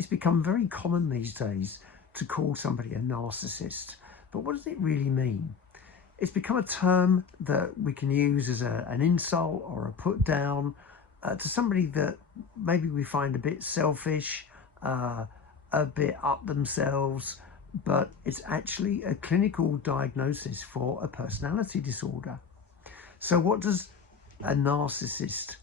It's become very common these days to call somebody a narcissist. But what does it really mean? It's become a term that we can use as an insult or a put down to somebody that maybe we find a bit selfish, a bit up themselves, but it's actually a clinical diagnosis for a personality disorder. So what does a narcissist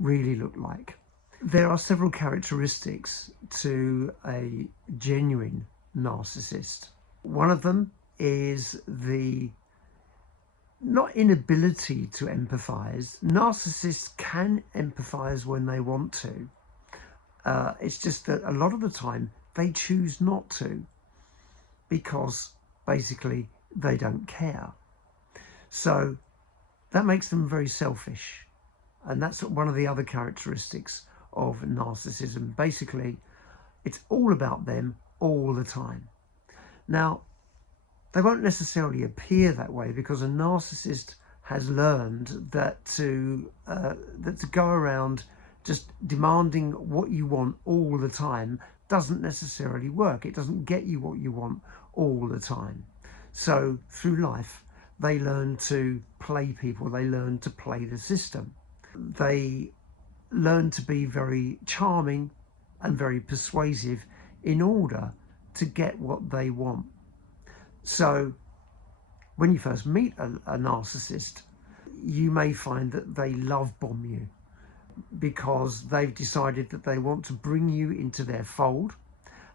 really look like? There are several characteristics to a genuine narcissist. One of them is the not inability to empathize. Narcissists can empathize when they want to. It's just that a lot of the time they choose not to because basically they don't care. So that makes them very selfish. And that's one of the other characteristics of narcissism. Basically, it's all about them all the time. Now, they won't necessarily appear that way because a narcissist has learned that to go around just demanding what you want all the time doesn't necessarily work. It doesn't get you what you want all the time. So through life, they learn to play people. They learn to play the system. They learn to be very charming and very persuasive in order to get what they want. So when you first meet a narcissist, you may find that they love bomb you because they've decided that they want to bring you into their fold,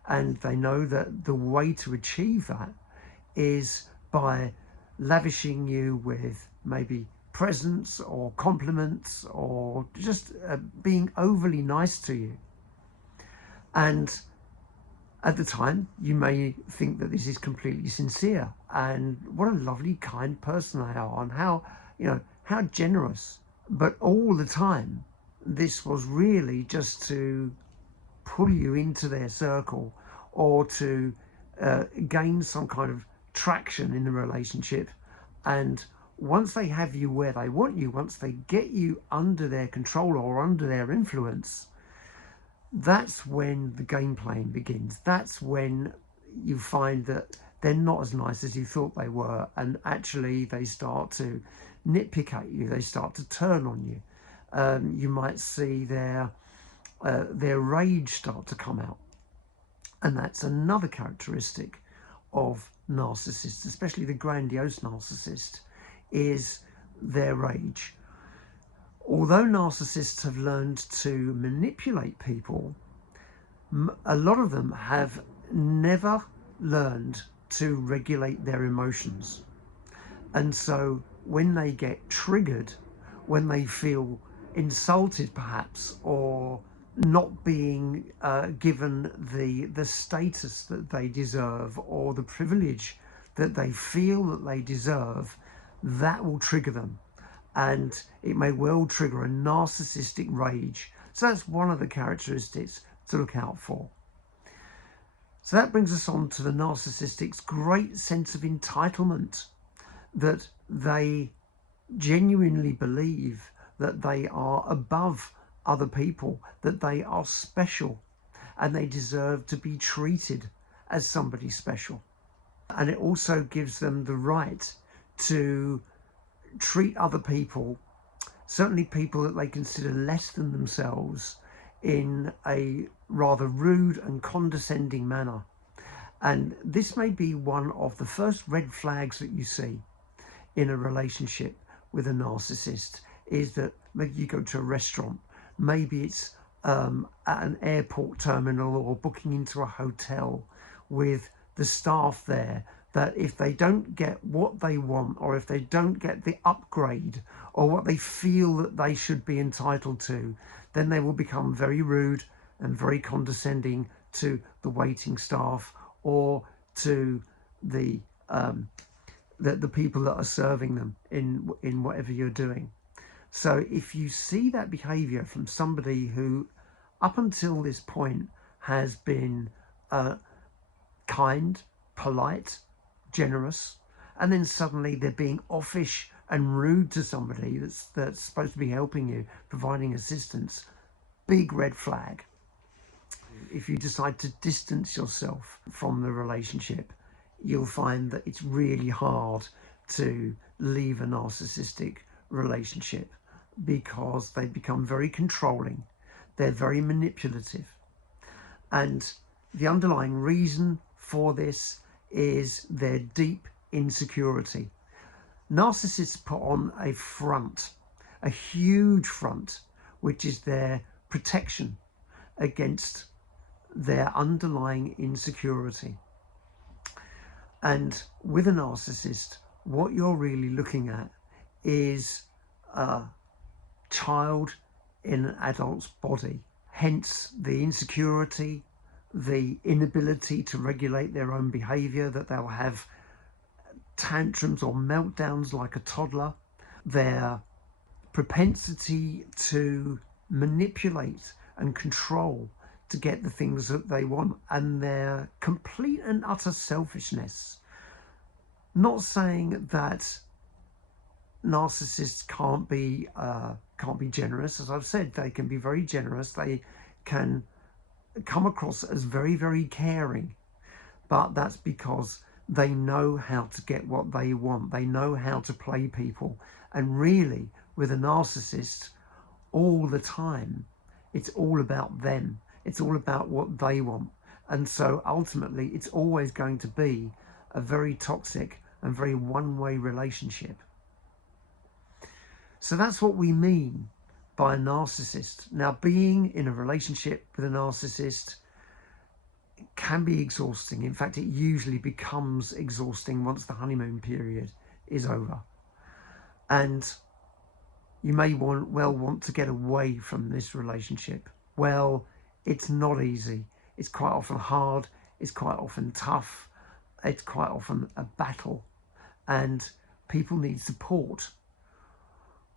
and they know that the way to achieve that is by lavishing you with maybe presents or compliments or just being overly nice to you. And at the time, you may think that this is completely sincere and what a lovely, kind person they are, and how generous. But all the time, this was really just to pull you into their circle or to gain some kind of traction in the relationship. And once they have you where they want you, once they get you under their control or under their influence, that's when the game playing begins. That's when you find that they're not as nice as you thought they were, and actually they start to nitpick at you. They start to turn on you. You might see their rage start to come out, and that's another characteristic of narcissists, especially the grandiose narcissist, is their rage. Although narcissists have learned to manipulate people, a lot of them have never learned to regulate their emotions. And so when they get triggered, when they feel insulted perhaps, or not being given the status that they deserve or the privilege that they feel that they deserve, that will trigger them. And it may well trigger a narcissistic rage. So that's one of the characteristics to look out for. So that brings us on to the narcissistic's great sense of entitlement, that they genuinely believe that they are above other people, that they are special, and they deserve to be treated as somebody special. And it also gives them the right to treat other people, certainly people that they consider less than themselves, in a rather rude and condescending manner. And this may be one of the first red flags that you see in a relationship with a narcissist, is that maybe you go to a restaurant, maybe it's at an airport terminal or booking into a hotel with the staff there, that if they don't get what they want, or if they don't get the upgrade or what they feel that they should be entitled to, then they will become very rude and very condescending to the waiting staff or to the people that are serving them in whatever you're doing. So if you see that behavior from somebody who up until this point has been kind, polite, generous, and then suddenly they're being offish and rude to somebody that's supposed to be helping you, providing assistance, big red flag. if you decide to distance yourself from the relationship, you'll find that it's really hard to leave a narcissistic relationship, because they become very controlling, they're very manipulative. And the underlying reason for this is their deep insecurity. Narcissists put on a front, a huge front, which is their protection against their underlying insecurity. And with a narcissist, what you're really looking at is a child in an adult's body. Hence the insecurity, the inability to regulate their own behavior, that they'll have tantrums or meltdowns like a toddler, their propensity to manipulate and control to get the things that they want, and their complete and utter selfishness. Not saying that narcissists can't be generous. As I've said, they can be very generous. They can come across as very, very caring, but that's because they know how to get what they want. They know how to play people. And really, with a narcissist, all the time, it's all about them. It's all about what they want. And so ultimately, it's always going to be a very toxic and very one-way relationship. So that's what we mean by a narcissist. Now, being in a relationship with a narcissist can be exhausting. In fact, it usually becomes exhausting once the honeymoon period is over. And you may well want to get away from this relationship. Well, it's not easy. It's quite often hard. It's quite often tough. It's quite often a battle. And people need support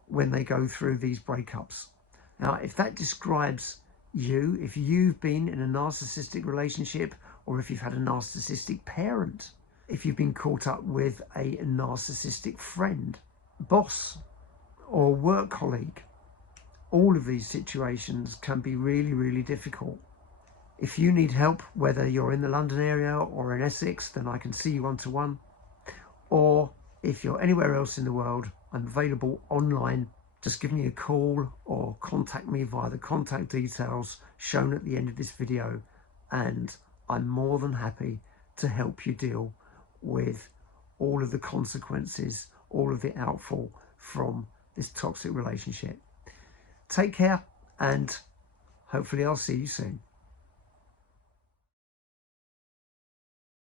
when they go through these breakups. Now, if that describes you, if you've been in a narcissistic relationship, or if you've had a narcissistic parent, if you've been caught up with a narcissistic friend, boss, or work colleague, all of these situations can be really, really difficult. If you need help, whether you're in the London area or in Essex, then I can see you one-to-one. Or if you're anywhere else in the world, I'm available online. Just give me a call or contact me via the contact details shown at the end of this video, and I'm more than happy to help you deal with all of the consequences, all of the outfall from this toxic relationship. Take care, and hopefully I'll see you soon.